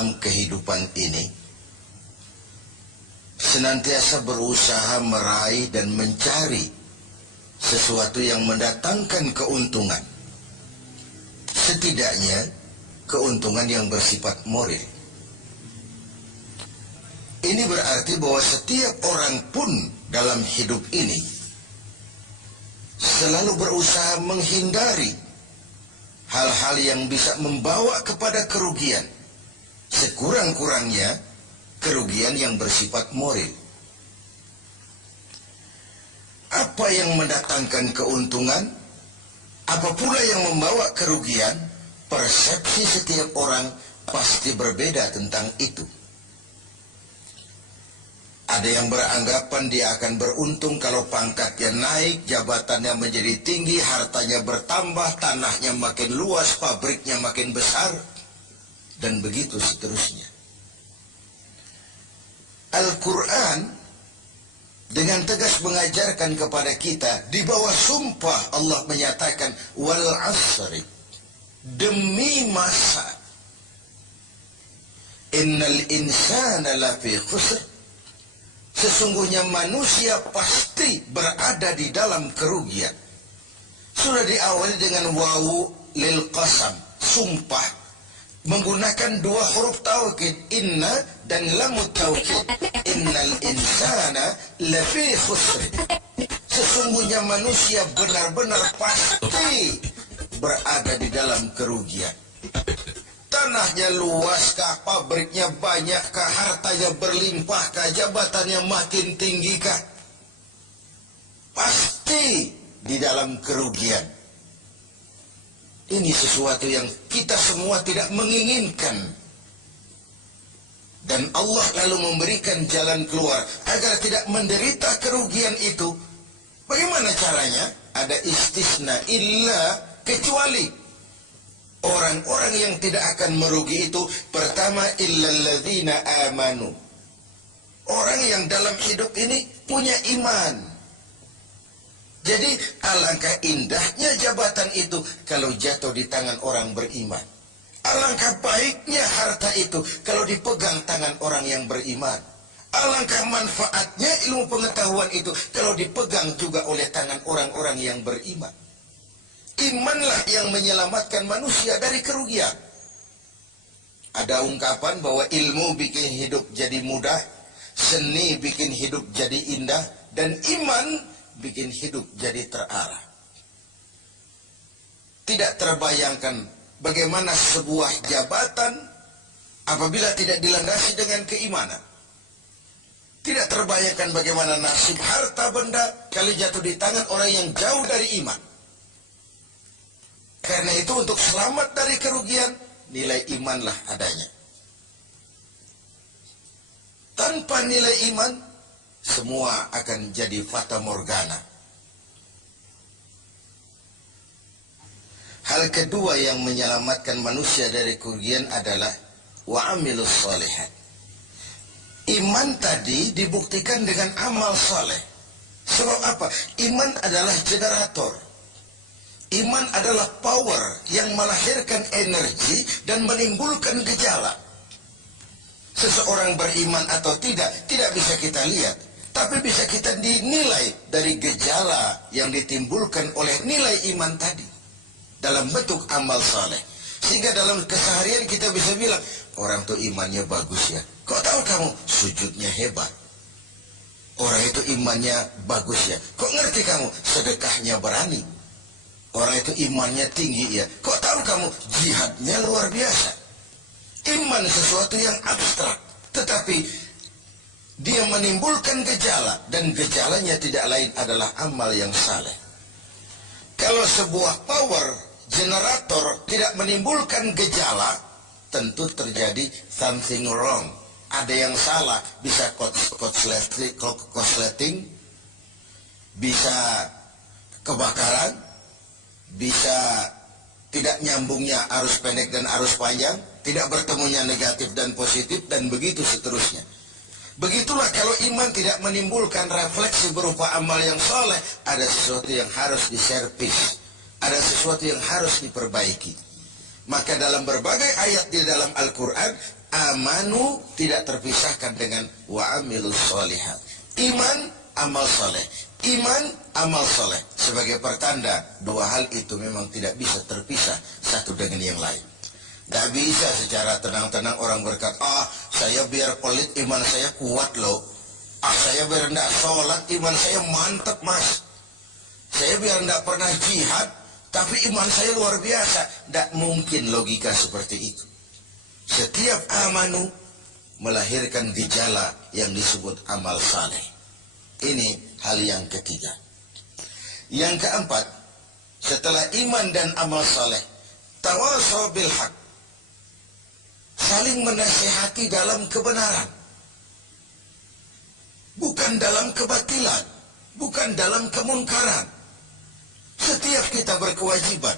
dalam kehidupan ini senantiasa berusaha meraih dan mencari sesuatu yang mendatangkan keuntungan, setidaknya keuntungan yang bersifat moral. Ini berarti bahwa setiap orang pun dalam hidup ini selalu berusaha menghindari hal-hal yang bisa membawa kepada kerugian, sekurang-kurangnya kerugian yang bersifat moral. Apa yang mendatangkan keuntungan, apa pula yang membawa kerugian, persepsi setiap orang pasti berbeda tentang itu. Ada yang beranggapan dia akan beruntung kalau pangkatnya naik, jabatannya menjadi tinggi, hartanya bertambah, tanahnya makin luas, pabriknya makin besar, dan begitu seterusnya. Al-Quran dengan tegas mengajarkan kepada kita, di bawah sumpah Allah menyatakan, wal asri, demi masa, innal insana lafi khusr, sesungguhnya manusia pasti berada di dalam kerugian. Sudah diawali dengan wawu lil qasam, sumpah, menggunakan dua huruf taukid, inna dan lamut taukid. Innal insana lafi khusr, sesungguhnya manusia benar-benar pasti berada di dalam kerugian. Tanahnya luaskah, pabriknya banyakkah, hartanya berlimpahkah, jabatannya makin tinggikah, pasti di dalam kerugian. Ini sesuatu yang kita semua tidak menginginkan. Dan Allah lalu memberikan jalan keluar agar tidak menderita kerugian itu. Bagaimana caranya? Ada istisna, illa, kecuali orang-orang yang tidak akan merugi itu, pertama, illalladzina amanu, orang yang dalam hidup ini punya iman. Jadi alangkah indahnya jabatan itu kalau jatuh di tangan orang beriman. Alangkah baiknya harta itu kalau dipegang tangan orang yang beriman. Alangkah manfaatnya ilmu pengetahuan itu kalau dipegang juga oleh tangan orang-orang yang beriman. Imanlah yang menyelamatkan manusia dari kerugian. Ada ungkapan bahwa ilmu bikin hidup jadi mudah, seni bikin hidup jadi indah, dan iman bikin hidup jadi terarah. Tidak terbayangkan bagaimana sebuah jabatan apabila tidak dilandasi dengan keimanan. Tidak terbayangkan bagaimana nasib harta benda kalau jatuh di tangan orang yang jauh dari iman. Karena itu untuk selamat dari kerugian, nilai imanlah adanya. Tanpa nilai iman, semua akan jadi fata morgana. Hal kedua yang menyelamatkan manusia dari kerugian adalah wa'amilus shalihat. Iman tadi dibuktikan dengan amal saleh. Sebab apa? Iman adalah generator. Iman adalah power yang melahirkan energi dan menimbulkan gejala. Seseorang beriman atau tidak bisa kita lihat, tapi bisa kita dinilai dari gejala yang ditimbulkan oleh nilai iman tadi dalam bentuk amal saleh. Sehingga dalam keseharian kita bisa bilang, orang itu imannya bagus ya. Kok tahu kamu? Sujudnya hebat. Orang itu imannya bagus ya. Kok ngerti kamu? Sedekahnya berani. Orang itu imannya tinggi ya. Kok tahu kamu? Jihadnya luar biasa. Iman sesuatu yang abstrak, tetapi dia menimbulkan gejala, dan gejalanya tidak lain adalah amal yang saleh. Kalau sebuah power generator tidak menimbulkan gejala, tentu terjadi something wrong. Ada yang salah, bisa korsleting, bisa kebakaran, bisa tidak nyambungnya arus pendek dan arus panjang, tidak bertemunya negatif dan positif, dan begitu seterusnya. Begitulah kalau iman tidak menimbulkan refleksi berupa amal yang soleh, ada sesuatu yang harus diservis, ada sesuatu yang harus diperbaiki. Maka dalam berbagai ayat di dalam Al-Quran, amanu tidak terpisahkan dengan wa amilus sholihat. Iman, amal soleh. Iman, amal soleh. Sebagai pertanda, dua hal itu memang tidak bisa terpisah satu dengan yang lain. Gak bisa secara tenang-tenang orang berkata, saya biar pelit iman saya kuat loh. Saya biar tidak sholat iman saya mantap mas. Saya biar tidak pernah jihad tapi iman saya luar biasa. Tidak mungkin logika seperti itu. Setiap amanu melahirkan gejala yang disebut amal saleh. Ini hal yang ketiga. Yang keempat, setelah iman dan amal saleh, tawasaw bil haq, saling menasihati dalam kebenaran, bukan dalam kebatilan, bukan dalam kemunkaran. Setiap kita berkewajiban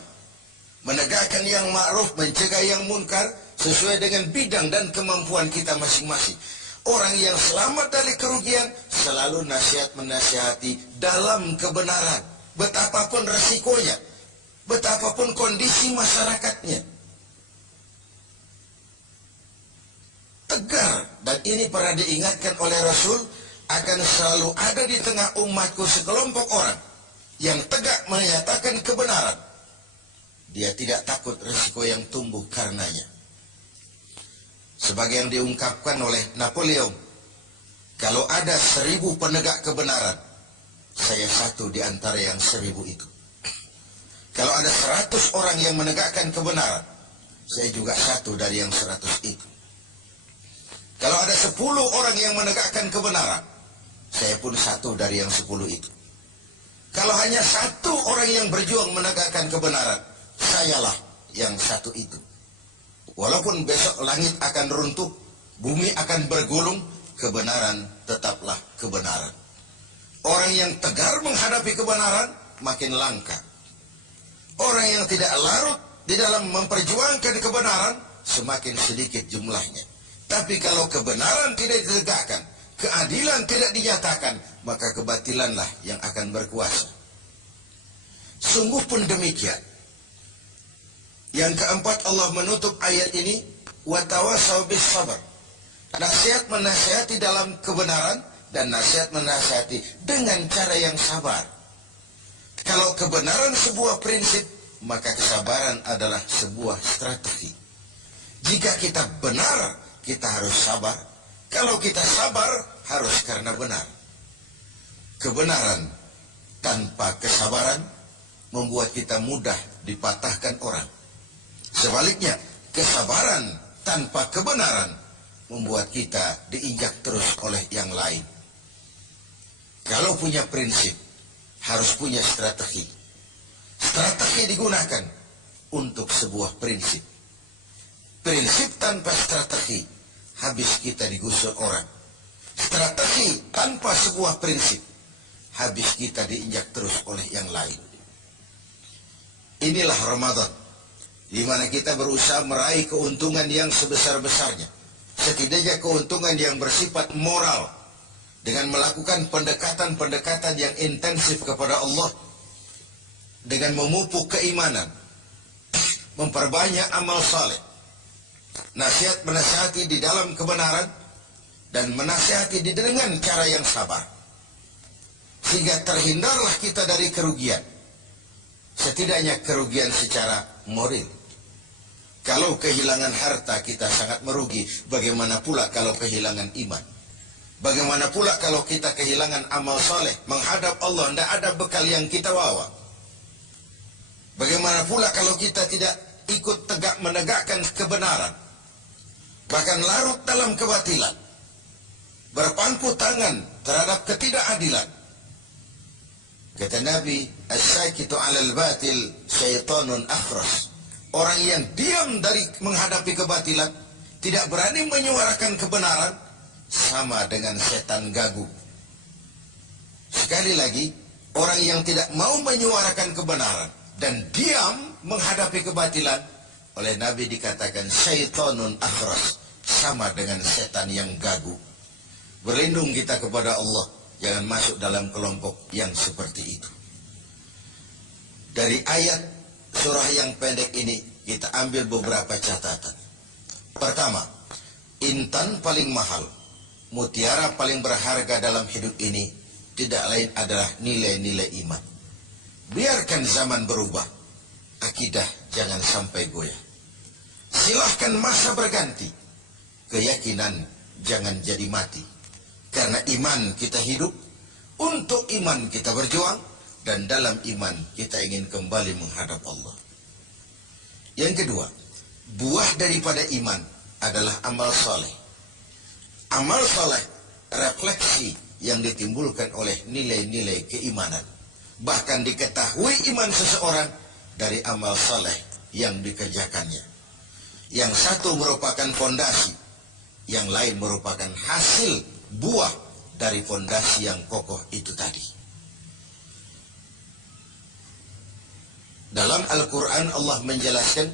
menegakkan yang ma'ruf, mencegah yang munkar sesuai dengan bidang dan kemampuan kita masing-masing. Orang yang selamat dari kerugian selalu nasihat menasihati dalam kebenaran, betapapun resikonya, betapapun kondisi masyarakatnya. Tegar, dan ini pernah diingatkan oleh Rasul, akan selalu ada di tengah umatku sekelompok orang yang tegak menyatakan kebenaran. Dia tidak takut risiko yang tumbuh karenanya. Sebagai yang diungkapkan oleh Napoleon, kalau ada 1000 penegak kebenaran, saya satu di antara yang 1000 itu. Kalau ada 100 orang yang menegakkan kebenaran, saya juga satu dari yang 100 itu. Kalau ada 10 orang yang menegakkan kebenaran, saya pun satu dari yang 10 itu. Kalau hanya 1 orang yang berjuang menegakkan kebenaran, sayalah yang satu itu. Walaupun besok langit akan runtuh, bumi akan bergulung, kebenaran tetaplah kebenaran. Orang yang tegar menghadapi kebenaran makin langka. Orang yang tidak larut di dalam memperjuangkan kebenaran semakin sedikit jumlahnya. Tapi kalau kebenaran tidak ditegakkan, keadilan tidak dinyatakan, maka kebatilanlah yang akan berkuasa. Sungguh pun demikian. Yang keempat, Allah menutup ayat ini, watawasaw bis sabar. Nasihat menasihati dalam kebenaran dan nasihat menasihati dengan cara yang sabar. Kalau kebenaran sebuah prinsip, maka kesabaran adalah sebuah strategi. Jika kita benar, kita harus sabar. Kalau kita sabar, harus karena benar. Kebenaran tanpa kesabaran membuat kita mudah dipatahkan orang. Sebaliknya, kesabaran tanpa kebenaran membuat kita diinjak terus oleh yang lain. Kalau punya prinsip, harus punya strategi. Strategi digunakan untuk sebuah prinsip. Prinsip tanpa strategi, habis kita digusur orang. Strategi tanpa sebuah prinsip, habis kita diinjak terus oleh yang lain. Inilah Ramadan, di mana kita berusaha meraih keuntungan yang sebesar-besarnya. Setidaknya keuntungan yang bersifat moral, dengan melakukan pendekatan-pendekatan yang intensif kepada Allah, dengan memupuk keimanan, memperbanyak amal saleh, nasihat menasihati di dalam kebenaran, dan menasihati dengan cara yang sabar, sehingga terhindarlah kita dari kerugian. Setidaknya kerugian secara moral. Kalau kehilangan harta kita sangat merugi, bagaimana pula kalau kehilangan iman? Bagaimana pula kalau kita kehilangan amal soleh, menghadap Allah, tidak ada bekal yang kita bawa? Bagaimana pula kalau kita tidak ikut tegak menegakkan kebenaran, bahkan larut dalam kebatilan, berpangku tangan terhadap ketidakadilan? Kata Nabi, as-sakitu 'alal batil syaitanun akhras. Orang yang diam dari menghadapi kebatilan, tidak berani menyuarakan kebenaran, sama dengan setan gagu. Sekali lagi, orang yang tidak mau menyuarakan kebenaran dan diam menghadapi kebatilan, oleh Nabi dikatakan syaitanun akhras, sama dengan setan yang gagu. Berlindung kita kepada Allah, jangan masuk dalam kelompok yang seperti itu. Dari ayat surah yang pendek ini kita ambil beberapa catatan. Pertama, Intan paling mahal, mutiara paling berharga dalam hidup ini tidak lain adalah nilai-nilai iman. Biarkan zaman berubah, akidah jangan sampai goyah. Silahkan masa berganti, keyakinan jangan jadi mati. Karena iman kita hidup, untuk iman kita berjuang, dan dalam iman kita ingin kembali menghadap Allah. Yang kedua, buah daripada iman adalah amal soleh. Amal soleh, refleksi yang ditimbulkan oleh nilai-nilai keimanan. Bahkan diketahui iman seseorang dari amal soleh yang dikerjakannya. Yang satu merupakan fondasi, yang lain merupakan hasil buah dari fondasi yang kokoh itu tadi. Dalam Al-Quran Allah menjelaskan,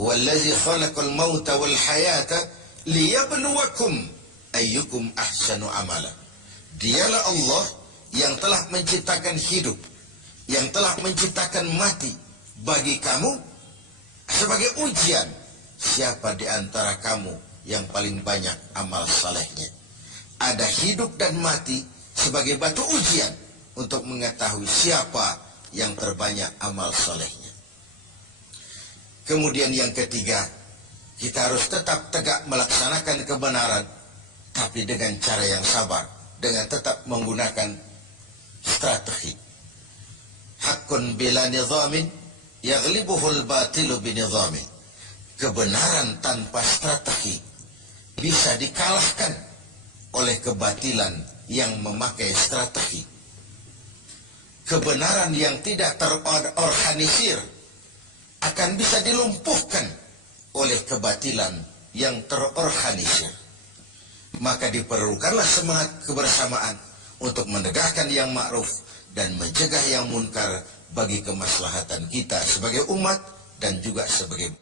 Huwallazi khalaqal mauta wal hayata liyabluwakum ayyukum ahsanu amala. Dialah Allah yang telah menciptakan hidup, yang telah menciptakan mati bagi kamu sebagai ujian. Siapa di antara kamu yang paling banyak amal salehnya? Ada hidup dan mati sebagai batu ujian untuk mengetahui siapa yang terbanyak amal salehnya. Kemudian yang ketiga, kita harus tetap tegak melaksanakan kebenaran, tapi dengan cara yang sabar, dengan tetap menggunakan strategi. Haqqun bila nizamin, yaghlibuhul batilu binizamin. Kebenaran tanpa strategi bisa dikalahkan oleh kebatilan yang memakai strategi. Kebenaran yang tidak terorganisir akan bisa dilumpuhkan oleh kebatilan yang terorganisir. Maka diperlukanlah semangat kebersamaan untuk menegakkan yang ma'ruf dan mencegah yang munkar bagi kemaslahatan kita sebagai umat dan juga sebagai